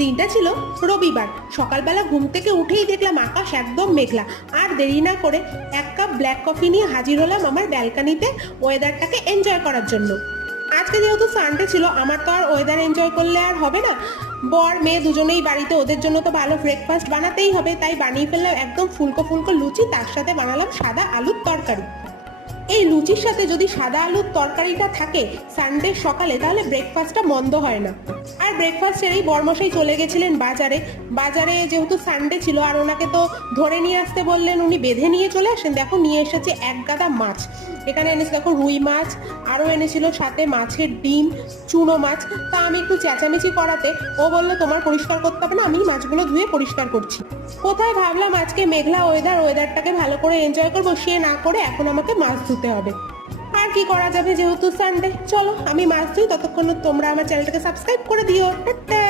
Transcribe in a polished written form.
দিনটা ছিল রবিবার। সকালবেলা ঘুম থেকে উঠেই দেখলাম আকাশ একদম মেঘলা। আর দেরি না করে 1 কাপ ব্ল্যাক কফি নিয়ে হাজির হলাম আমার ব্যালকানিতে ওয়েদারটাকে এনজয় করার জন্য। আজকে যেহেতু সানডে ছিল, আমার তো আর ওয়েদার এনজয় করলে আর হবে না। বর মেয়ে দুজনেই বাড়িতে, ওদের জন্য তো ভালো ব্রেকফাস্ট বানাতেই হবে, তাই বানিয়ে ফেললাম একদম ফুলকো ফুলকো লুচি, তার সাথে বানালাম সাদা আলুর তরকারি। এই লুচির সাথে যদি সাদা আলুর তরকারিটা থাকে সানডে সকালে, তাহলে ব্রেকফাস্টটা মন্দ হয় না। আর ব্রেকফাস্ট সেরেই বরমশাই চলে গেছিলেন বাজারে। বাজারে যেহেতু সানডে ছিল, আর ওনাকে তো ধরে নিয়ে আসতে বললেন, উনি বেঁধে নিয়ে চলে আসেন। দেখো নিয়ে এসেছে 1 গাদা মাছ। এখানে এনেছে দেখো রুই মাছ, আরও এনেছিল সাথে মাছের ডিম, চুনো মাছ। তা আমি একটু চেঁচামেচি করাতে ও বললো তোমার পরিষ্কার করতে হবে না, আমি মাছগুলো ধুয়ে পরিষ্কার করছি। কোথায় ভাবলাম আজকে মেঘলা ওয়েদারটাকে ভালো করে এনজয় করবো, সে না করে এখন আমাকে মাছ ধুতে হবে। আর কি করা যাবে, যেহেতু সানডে। চলো আমি মাছ ধুই, ততক্ষণ তোমরা আমার চ্যানেলটাকে সাবস্ক্রাইব করে দিও। টাটা।